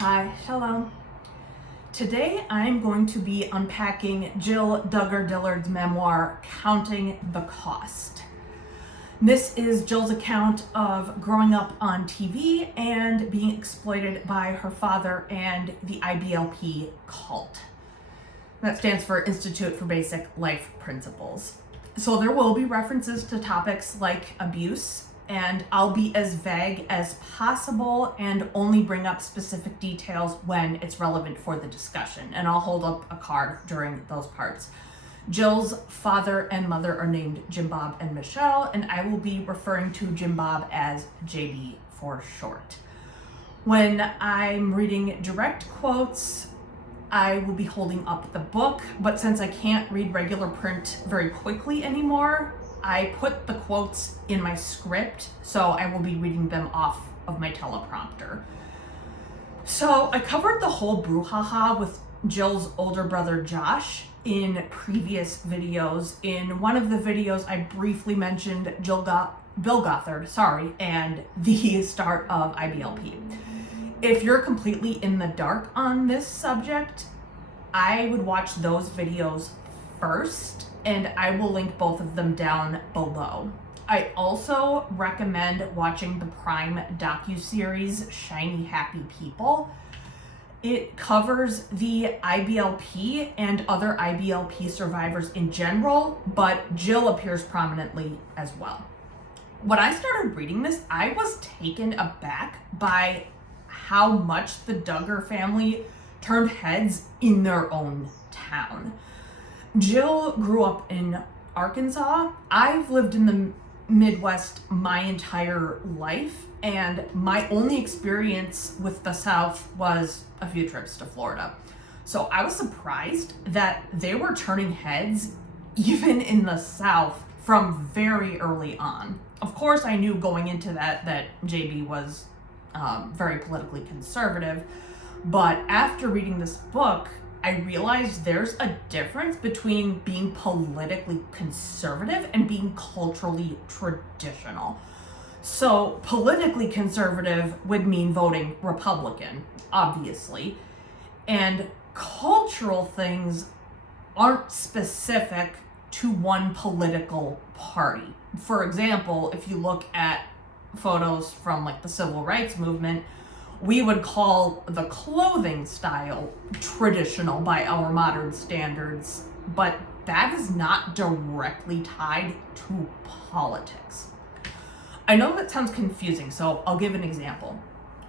Hi, shalom. Today I'm going to be unpacking Jill Duggar Dillard's memoir, Counting the Cost. This is Jill's account of growing up on TV and being exploited by her father and the IBLP cult. That stands for Institute for Basic Life Principles. So there will be references to topics like abuse, and I'll be as vague as possible and only bring up specific details when it's relevant for the discussion. And I'll hold up a card during those parts. Jill's father and mother are named Jim Bob and Michelle, and I will be referring to Jim Bob as JB for short. When I'm reading direct quotes, I will be holding up the book, but since I can't read regular print very quickly anymore, I put the quotes in my script, so I will be reading them off of my teleprompter. So I covered the whole brouhaha with Jill's older brother Josh in previous videos. In one of the videos, I briefly mentioned Bill Gothard, and the start of IBLP. If you're completely in the dark on this subject, I would watch those videos first, and I will link both of them down below. I also recommend watching the Prime docu-series Shiny Happy People. It covers the IBLP and other IBLP survivors in general, but Jill appears prominently as well. When I started reading this, I was taken aback by how much the Duggar family turned heads in their own town. Jill grew up in Arkansas. I've lived in the Midwest my entire life, and my only experience with the South was a few trips to Florida. So I was surprised that they were turning heads even in the South from very early on. Of course, I knew going into that JB was very politically conservative, but after reading this book, I realized there's a difference between being politically conservative and being culturally traditional. So politically conservative would mean voting Republican, obviously, and cultural things aren't specific to one political party. For example, if you look at photos from like the civil rights movement, we would call the clothing style traditional by our modern standards, but that is not directly tied to politics. I know that sounds confusing, so I'll give an example.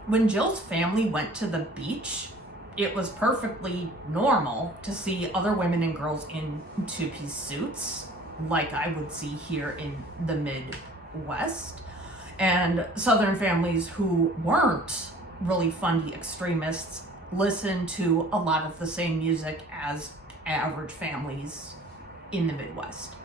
When Jill's family went to the beach, it was perfectly normal to see other women and girls in two-piece suits, like I would see here in the Midwest, and Southern families who weren't really funny extremists listen to a lot of the same music as average families in the Midwest.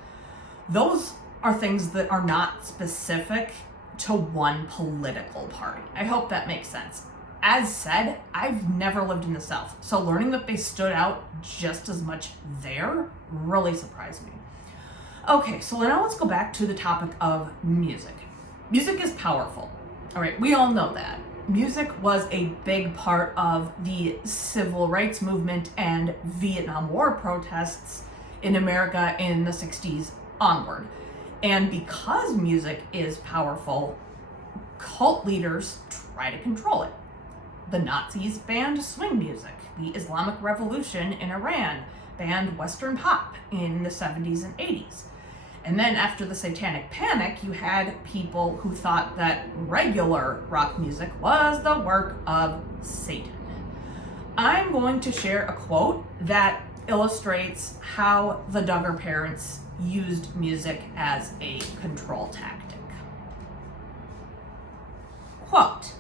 Those are things that are not specific to one political party. I hope that makes sense. As said, I've never lived in the South, so learning that they stood out just as much there really surprised me. Okay, so now let's go back to the topic of music. Music is powerful. All right, we all know that. Music was a big part of the civil rights movement and Vietnam War protests in America in the 60s onward. And because music is powerful, cult leaders try to control it. The Nazis banned swing music. The Islamic Revolution in Iran banned Western pop in the 70s and 80s. And then after the Satanic Panic, you had people who thought that regular rock music was the work of Satan. I'm going to share a quote that illustrates how the Duggar parents used music as a control tactic. Quote,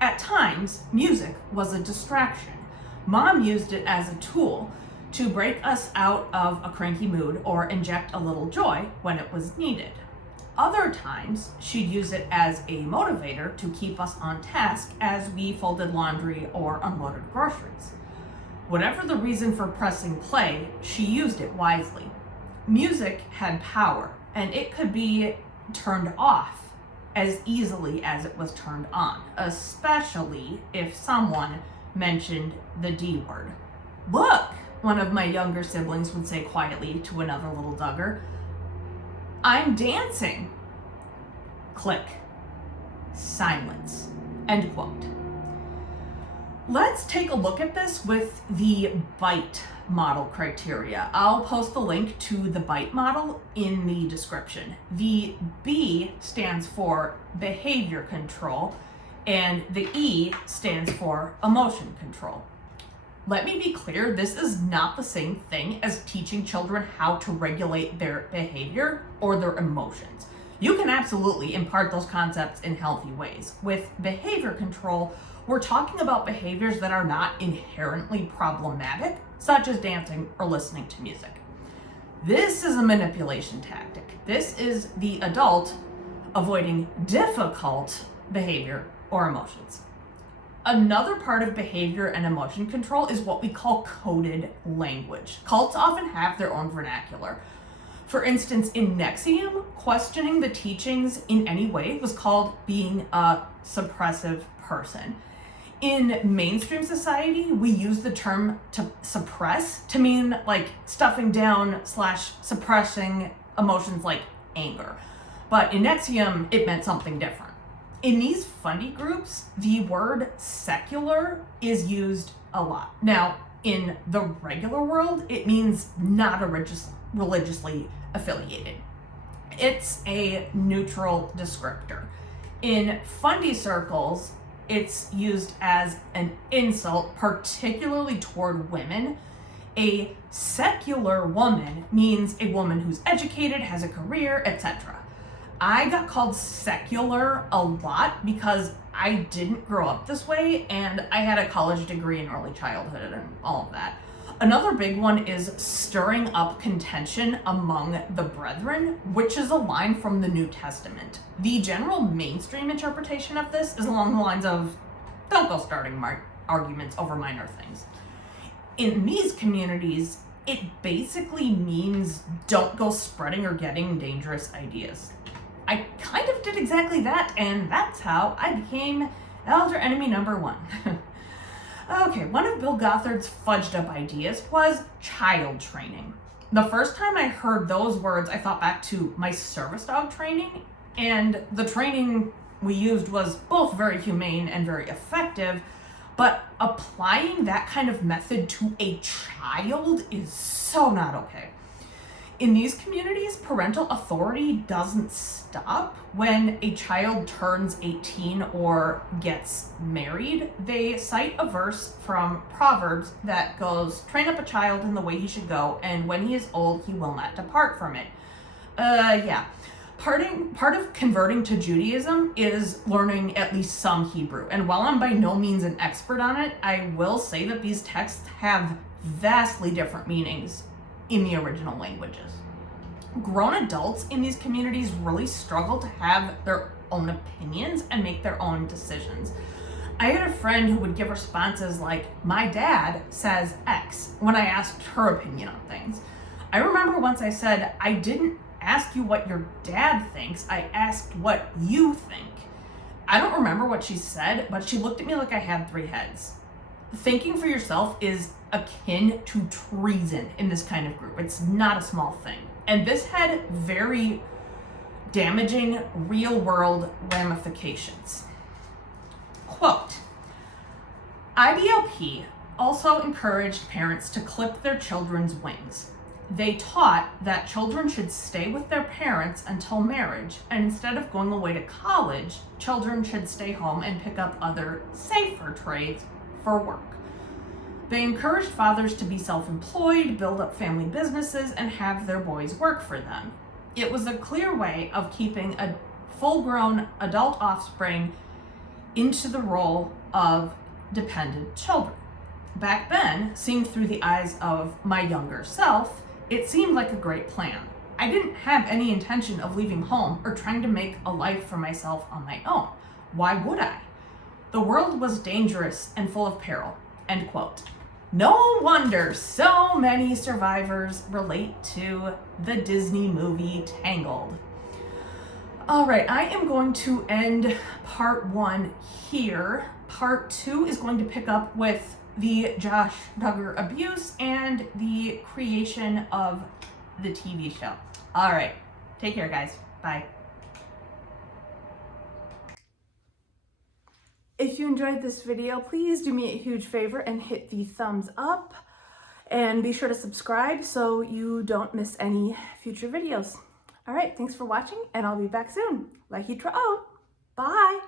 "At times, music was a distraction. Mom used it as a tool to break us out of a cranky mood or inject a little joy when it was needed. Other times, she'd use it as a motivator to keep us on task as we folded laundry or unloaded groceries. Whatever the reason for pressing play, she used it wisely. Music had power, and it could be turned off as easily as it was turned on, especially if someone mentioned the D word. Look, one of my younger siblings would say quietly to another little Duggar, I'm dancing. Click. Silence. End quote. Let's take a look at this with the BITE model criteria. I'll post the link to the BITE model in the description. The B stands for behavior control, and the E stands for emotion control. Let me be clear, this is not the same thing as teaching children how to regulate their behavior or their emotions. You can absolutely impart those concepts in healthy ways. With behavior control, we're talking about behaviors that are not inherently problematic, such as dancing or listening to music. This is a manipulation tactic. This is the adult avoiding difficult behavior or emotions. Another part of behavior and emotion control is what we call coded language. Cults often have their own vernacular. For instance, in NXIVM, questioning the teachings in any way was called being a suppressive person. In mainstream society, we use the term to suppress to mean like stuffing down / suppressing emotions like anger. But in NXIVM, it meant something different. In these fundy groups, the word secular is used a lot. Now, in the regular world, it means not religiously affiliated. It's a neutral descriptor. In fundy circles, it's used as an insult, particularly toward women. A secular woman means a woman who's educated, has a career, etc. I got called secular a lot because I didn't grow up this way and I had a college degree in early childhood and all of that. Another big one is stirring up contention among the brethren, which is a line from the New Testament. The general mainstream interpretation of this is along the lines of, don't go starting arguments over minor things. In these communities, it basically means don't go spreading or getting dangerous ideas. I kind of did exactly that, and that's how I became elder enemy number 1. Okay, one of Bill Gothard's fudged up ideas was child training. The first time I heard those words, I thought back to my service dog training, and the training we used was both very humane and very effective, but applying that kind of method to a child is so not okay. In these communities, parental authority doesn't stop when a child turns 18 or gets married. They cite a verse from Proverbs that goes, train up a child in the way he should go, and when he is old, he will not depart from it. Part of converting to Judaism is learning at least some Hebrew. And while I'm by no means an expert on it, I will say that these texts have vastly different meanings in the original languages. Grown adults in these communities really struggle to have their own opinions and make their own decisions. I had a friend who would give responses like, my dad says X, when I asked her opinion on things. I remember once I said, I didn't ask you what your dad thinks, I asked what you think. I don't remember what she said, but she looked at me like I had 3 heads. Thinking for yourself is akin to treason in this kind of group. It's not a small thing. And this had very damaging real-world ramifications. Quote, IBLP also encouraged parents to clip their children's wings. They taught that children should stay with their parents until marriage, and instead of going away to college, children should stay home and pick up other safer trades for work. They encouraged fathers to be self-employed, build up family businesses, and have their boys work for them. It was a clear way of keeping a full-grown adult offspring into the role of dependent children. Back then, seeing through the eyes of my younger self, it seemed like a great plan. I didn't have any intention of leaving home or trying to make a life for myself on my own. Why would I? The world was dangerous and full of peril. End quote. No wonder so many survivors relate to the Disney movie Tangled. All right, I am going to end part 1 here. part 2 is going to pick up with the Josh Duggar abuse and the creation of the TV show. All right, take care, guys. Bye. If you enjoyed this video, please do me a huge favor and hit the thumbs up. And be sure to subscribe so you don't miss any future videos. All right, thanks for watching, and I'll be back soon. Bye.